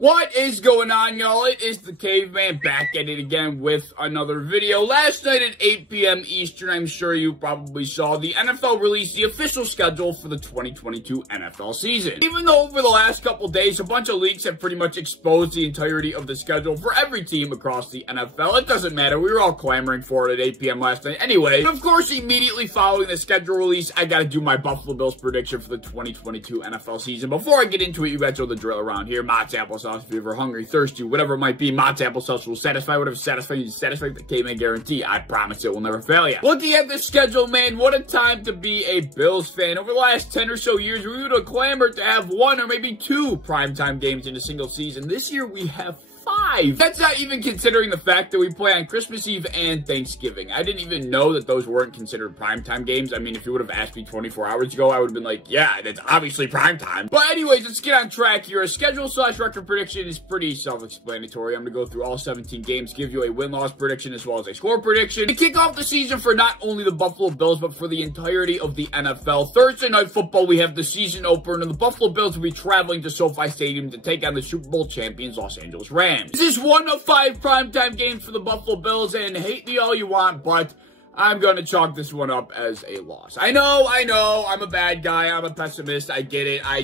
What is going on, y'all? It is the Caveman back at it again with another video. Last night at 8 p.m. Eastern, I'm sure you probably saw, the NFL released the official schedule for the 2022 NFL season. Even though over the last couple days, a bunch of leaks have pretty much exposed the entirety of the schedule for every team across the NFL, it doesn't matter. We were all clamoring for it at 8 p.m. last night anyway. And of course, immediately following the schedule release, I gotta do my Buffalo Bills prediction for the 2022 NFL season. Before I get into it, you guys know the drill around here. Mott's applesauce. If you're ever hungry, thirsty, whatever it might be, Mott's applesauce will satisfy whatever satisfying you satisfy the Caveman guarantee. I promise it will never fail you. Looking at this schedule, man, what a time to be a Bills fan. Over the last 10 or so years, we would have clamored to have one or maybe two primetime games in a single season. This year, we have 5. That's not even considering the fact that we play on Christmas Eve and Thanksgiving. I didn't even know that those weren't considered primetime games. I mean, if you would have asked me 24 hours ago, I would have been like, yeah, that's obviously primetime. But anyways, let's get on track here. A schedule/record prediction is pretty self-explanatory. I'm going to go through all 17 games, give you a win-loss prediction as well as a score prediction to kick off the season for not only the Buffalo Bills, but for the entirety of the NFL. Thursday Night Football, we have the season opener, and the Buffalo Bills will be traveling to SoFi Stadium to take on the Super Bowl champions Los Angeles Rams. This is one of 5 primetime games for the Buffalo Bills, and hate me all you want, but I'm going to chalk this one up as a loss. I know, I'm a bad guy, I'm a pessimist, I get it, I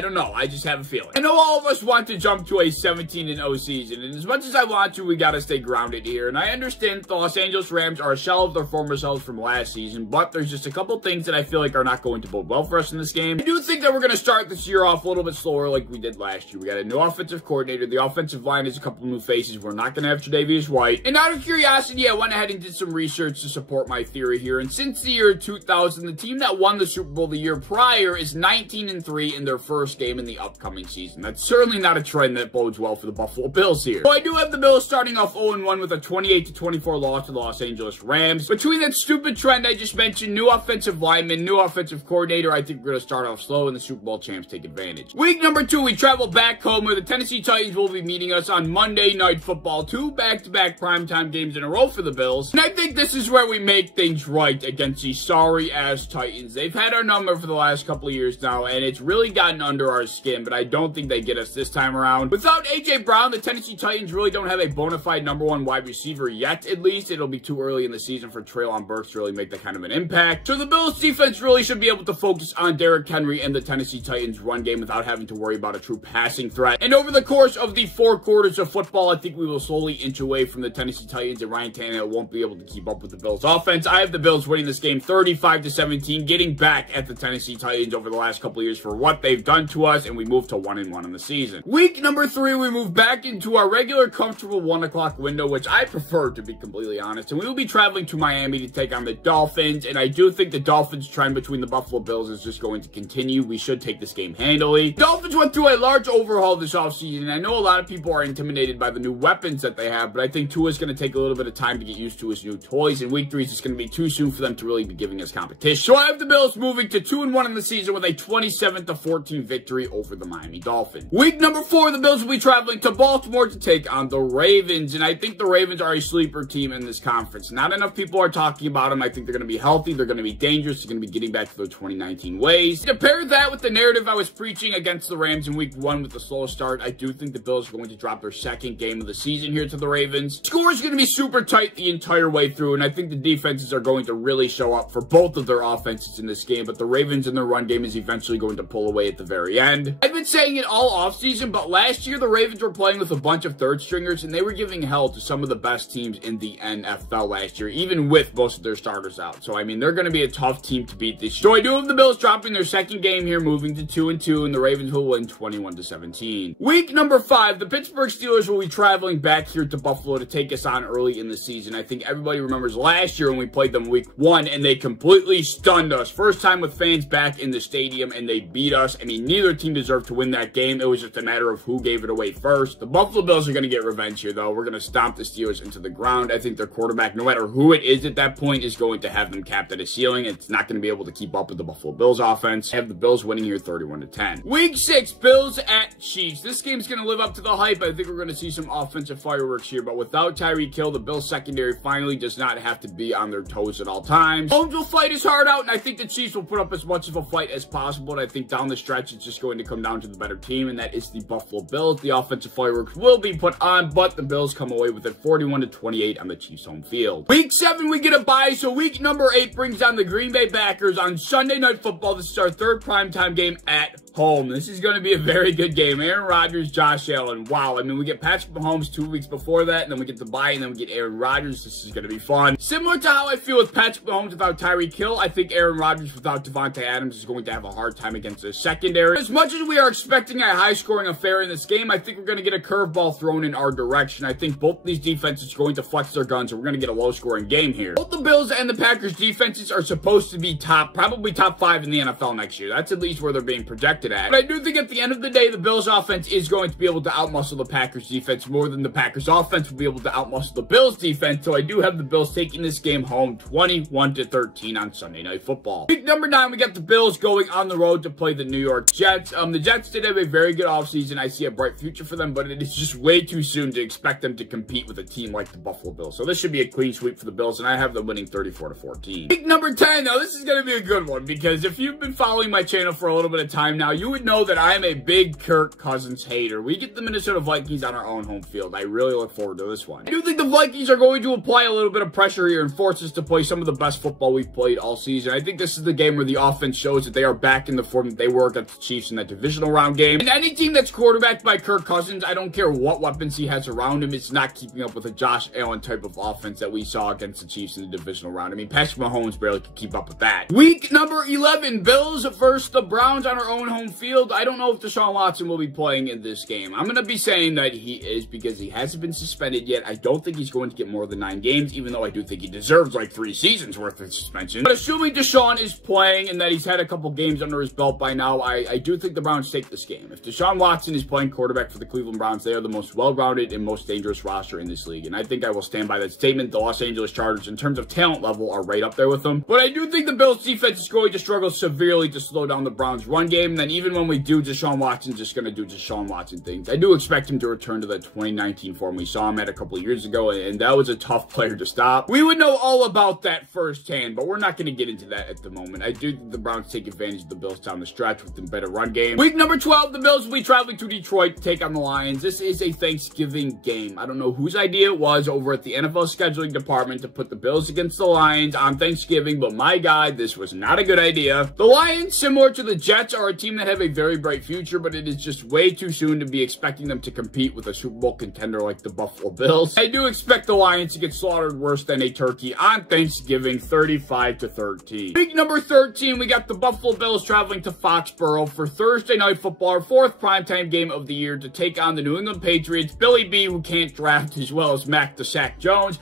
don't know, I just have a feeling. I know all of us want to jump to a 17-0 season, and as much as I want to, we gotta stay grounded here, and I understand the Los Angeles Rams are a shell of their former selves from last season, but there's just a couple things that I feel like are not going to bode well for us in this game. I do think that we're going to start this year off a little bit slower like we did last year. We got a new offensive coordinator, the offensive line is a couple new faces, we're not going to have Tre'Davious White, and out of curiosity, I went ahead and did some research to support my theory here. And since the year 2000, the team that won the Super Bowl the year prior is 19-3 in their first game in the upcoming season. That's certainly not a trend that bodes well for the Buffalo Bills here. So I do have the Bills starting off 0-1 with a 28-24 loss to the Los Angeles Rams. Between that stupid trend I just mentioned, new offensive lineman, new offensive coordinator, I think we're going to start off slow and the Super Bowl champs take advantage. Week number 2, we travel back home where the Tennessee Titans will be meeting us on Monday Night Football. 2 back-to-back primetime games in a row for the Bills. And I think this is where we make things right against these sorry-ass Titans. They've had our number for the last couple of years now, and it's really gotten under our skin, but I don't think they get us this time around. Without A.J. Brown, the Tennessee Titans really don't have a bona fide #1 wide receiver yet, at least. It'll be too early in the season for Treylon Burks to really make that kind of an impact. So the Bills' defense really should be able to focus on Derrick Henry and the Tennessee Titans' run game without having to worry about a true passing threat. And over the course of the 4 quarters of football, I think we will slowly inch away from the Tennessee Titans, and Ryan Tannehill won't be able to keep up with the Bills' offense. I have the Bills winning this game 35-17, getting back at the Tennessee Titans over the last couple of years for what they've done to us, and we move to 1-1 in the season. Week number 3, we move back into our regular comfortable 1 o'clock window, which I prefer, to be completely honest, and we will be traveling to Miami to take on the Dolphins, and I do think the Dolphins' trend between the Buffalo Bills is just going to continue. We should take this game handily. The Dolphins went through a large overhaul this offseason, and I know a lot of people are intimidated by the new weapons that they have, but I think Tua's going to take a little bit of time to get used to his new toys, and week 3 is just going to be too soon for them to really be giving us competition. So I have the Bills moving to 2-1 in the season with a 27-14 victory over the Miami Dolphins. Week number 4, the Bills will be traveling to Baltimore to take on the Ravens, and I think the Ravens are a sleeper team in this conference. Not enough people are talking about them. I think they're going to be healthy. They're going to be dangerous. They're going to be getting back to their 2019 ways. To pair that with the narrative I was preaching against the Rams in week 1 with the slow start, I do think the Bills are going to drop their second game of the season here to the Ravens. Score is going to be super tight the entire way through, and I think the defenses are going to really show up for both of their offenses in this game, but the Ravens and their run game is eventually going to pull away at the very end. I've been saying it all offseason, but last year the Ravens were playing with a bunch of third stringers, and they were giving hell to some of the best teams in the NFL last year, even with most of their starters out. So, I mean, they're going to be a tough team to beat this year. So I do have the Bills dropping their second game here, moving to 2-2, and the Ravens will win 21-17. Week number 5, the Pittsburgh Steelers will be traveling back here to Buffalo to take us on early in the season. I think everybody remembers last year when we played them week 1, and they completely stunned us. First time with fans back in the stadium, and they beat us. I mean, neither team deserved to win that game. It was just a matter of who gave it away first. The Buffalo Bills are going to get revenge here, though. We're going to stomp the Steelers into the ground. I think their quarterback, no matter who it is at that point, is going to have them capped at a ceiling. It's not going to be able to keep up with the Buffalo Bills offense. I have the Bills winning here 31-10. Week 6, Bills at Chiefs. This game's going to live up to the hype. I think we're going to see some offensive fireworks here, but without Tyreek Hill, the Bills secondary finally does not have to be on their toes at all times. Holmes will fight his heart out, and I think the Chiefs will put up as much of a fight as possible, and I think down the stretch, it's just going to come down down to the better team, and that is the Buffalo Bills. The offensive fireworks will be put on, but the Bills come away with it 41-28 on the Chiefs' home field. Week 7, we get a bye, so week number 8 brings down the Green Bay Packers on Sunday Night Football. This is our third primetime game at home. This is going to be a very good game. Aaron Rodgers, Josh Allen. Wow. I mean, we get Patrick Mahomes 2 weeks before that, and then we get the bye, and then we get Aaron Rodgers. This is going to be fun. Similar to how I feel with Patrick Mahomes without Tyreek Hill, I think Aaron Rodgers without Devontae Adams is going to have a hard time against the secondary. As much as we are expecting a high-scoring affair in this game, I think we're going to get a curveball thrown in our direction. I think both these defenses are going to flex their guns, and we're going to get a low-scoring game here. Both the Bills and the Packers defenses are supposed to be probably top 5 in the NFL next year. That's at least where they're being projected at. But I do think at the end of the day, the Bills offense is going to be able to outmuscle the Packers defense more than the Packers offense will be able to outmuscle the Bills defense. So I do have the Bills taking this game home 21-13 on Sunday Night Football. Week number 9, we got the Bills going on the road to play the New York Jets. The Jets did have a very good offseason. I see a bright future for them, but it is just way too soon to expect them to compete with a team like the Buffalo Bills. So this should be a clean sweep for the Bills, and I have them winning 34-14. Week number 10, now this is going to be a good one, because if you've been following my channel for a little bit of time now, you would know that I am a big Kirk Cousins hater. We get the Minnesota Vikings on our own home field. I really look forward to this one. I do think the Vikings are going to apply a little bit of pressure here and force us to play some of the best football we've played all season. I think this is the game where the offense shows that they are back in the form that they were against the Chiefs in that divisional round game. And any team that's quarterbacked by Kirk Cousins, I don't care what weapons he has around him, it's not keeping up with a Josh Allen type of offense that we saw against the Chiefs in the divisional round. I mean, Patrick Mahomes barely could keep up with that. Week number 11, Bills versus the Browns on our own home field. I don't know if Deshaun Watson will be playing in this game. I'm going to be saying that he is because he hasn't been suspended yet. I don't think he's going to get more than 9 games, even though I do think he deserves like 3 seasons worth of suspension. But assuming Deshaun is playing and that he's had a couple games under his belt by now, I do think the Browns take this game. If Deshaun Watson is playing quarterback for the Cleveland Browns, they are the most well-rounded and most dangerous roster in this league. And I think I will stand by that statement. The Los Angeles Chargers, in terms of talent level, are right up there with them. But I do think the Bills defense is going to struggle severely to slow down the Browns run game. And then even when we do, Deshaun Watson's just going to do Deshaun Watson things. I do expect him to return to that 2019 form we saw him at a couple of years ago, and that was a tough player to stop. We would know all about that firsthand, but we're not going to get into that at the moment. I do think the Browns take advantage of the Bills down the stretch with the better run game. Week number 12, the Bills will be traveling to Detroit to take on the Lions. This is a Thanksgiving game. I don't know whose idea it was over at the NFL scheduling department to put the Bills against the Lions on Thanksgiving, but my God, this was not a good idea. The Lions, similar to the Jets, are a team that have a very bright future, but it is just way too soon to be expecting them to compete with a Super Bowl contender like the Buffalo Bills. I do expect the Lions to get slaughtered worse than a turkey on Thanksgiving, 35-13. Week number 13, we got the Buffalo Bills traveling to Foxborough for Thursday Night Football, our 4th primetime game of the year, to take on the New England Patriots. Billy B, who can't draft, as well as Mac the Sack Jones.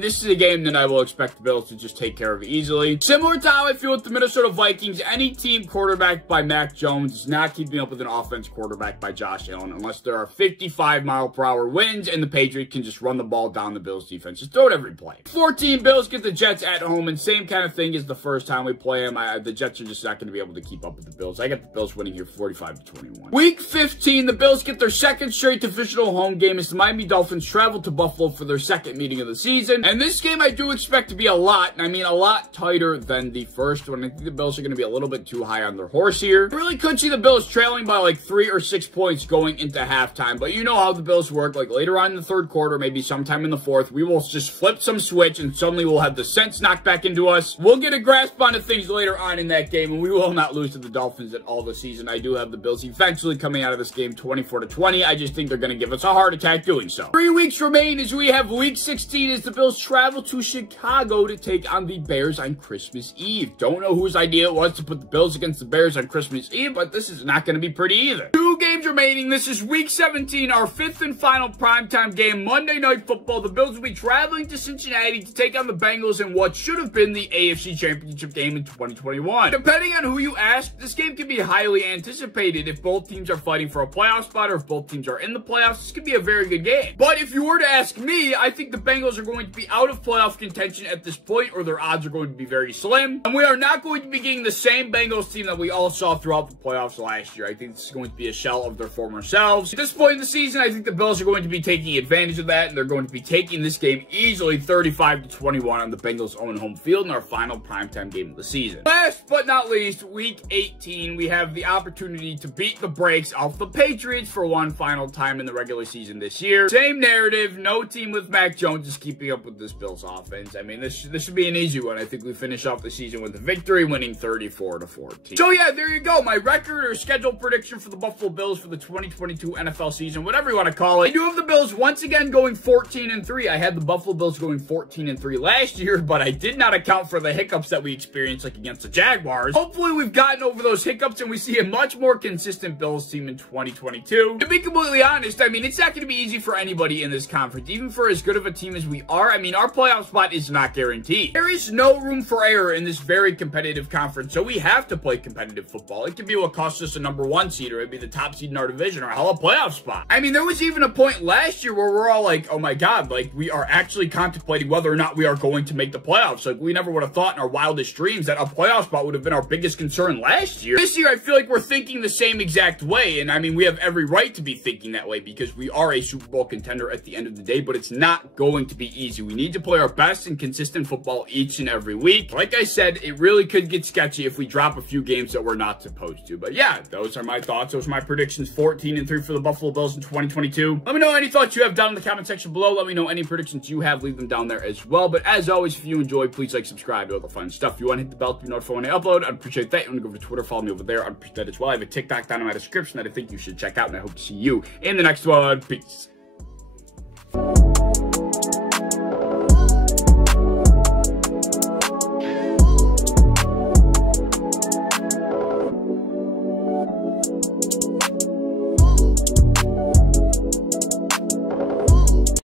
This is a game that I will expect the Bills to just take care of easily. Similar to how I feel with the Minnesota Vikings, any team quarterbacked by Mac Jones is not keeping up with an offense quarterbacked by Josh Allen unless there are 55-mile-per-hour winds and the Patriots can just run the ball down the Bills defense. Just throw it every play. 14, Bills get the Jets at home, and same kind of thing as the first time we play them. The Jets are just not going to be able to keep up with the Bills. I got the Bills winning here 45-21. Week 15, the Bills get their second straight divisional home game as the Miami Dolphins travel to Buffalo for their second meeting of the season. And this game I do expect to be a lot tighter than the first one. I think the Bills are going to be a little bit too high on their horse here. I really could see the Bills trailing by like 3 or 6 points going into halftime, but you know how the Bills work. Like later on in the third quarter, maybe sometime in the fourth, we will just flip some switch and suddenly we'll have the sense knocked back into us. We'll get a grasp onto things later on in that game, and we will not lose to the Dolphins at all this season. I do have the Bills eventually coming out of this game 24-20. I just think they're going to give us a heart attack doing so. 3 weeks remain as we have week 16 as the Bills travel to Chicago to take on the Bears on Christmas Eve. Don't know whose idea it was to put the Bills against the Bears on Christmas Eve, but this is not going to be pretty either. 2 games remaining. This is week 17, our 5th and final primetime game, Monday Night Football. The Bills will be traveling to Cincinnati to take on the Bengals in what should have been the AFC Championship game in 2021. Depending on who you ask, this game can be highly anticipated. If both teams are fighting for a playoff spot or if both teams are in the playoffs, this could be a very good game. But if you were to ask me, I think the Bengals are going to be out of playoff contention at this point, or their odds are going to be very slim. And we are not going to be getting the same Bengals team that we all saw throughout the playoffs last year. I think this is going to be a shell of their former selves. At this point in the season, I think the Bills are going to be taking advantage of that, and they're going to be taking this game easily 35-21 on the Bengals' own home field in our final primetime game of the season. Last but not least, week 18, we have the opportunity to beat the brakes off the Patriots for one final time in the regular season this year. Same narrative, no team with Mac Jones is keeping up with this Bills offense. I mean, this should be an easy one. I think we finish off the season with a victory, winning 34-14. So yeah, there you go. My record or schedule prediction for the Buffalo Bills for the 2022 NFL season, whatever you want to call it. I do have the Bills once again going 14-3. I had the Buffalo Bills going 14-3 last year, but I did not account for the hiccups that we experienced like against the Jaguars. Hopefully we've gotten over those hiccups and we see a much more consistent Bills team in 2022. To be completely honest, I mean, it's not going to be easy for anybody in this conference, even for as good of a team as we are. I mean, our playoff spot is not guaranteed. There is no room for error in this very competitive conference, so we have to play competitive football. It could be what costs us a #1 seed, or it'd be the top seed in our division, or hell, a playoff spot. I mean, there was even a point last year where we're all like, oh my god, like, we are actually contemplating whether or not we are going to make the playoffs. Like, we never would have thought in our wildest dreams that a playoff spot would have been our biggest concern last year. This year, I feel like we're thinking the same exact way, and I mean, we have every right to be thinking that way because we are a Super Bowl contender at the end of the day, but it's not going to be easy. We need to play our best and consistent football each and every week. Like I said, it really could get sketchy if we drop a few games that we're not supposed to. But yeah, those are my thoughts. Those are my predictions. 14-3 for the Buffalo Bills in 2022. Let me know any thoughts you have down in the comment section below. Let me know any predictions you have. Leave them down there as well. But as always, if you enjoy, please like, subscribe, do all the fun stuff. If you want to hit the bell to be notified when I upload, I'd appreciate that. You want to go over to Twitter, follow me over there. I'd appreciate that as well. I have a TikTok down in my description that I think you should check out, and I hope to see you in the next one. Peace.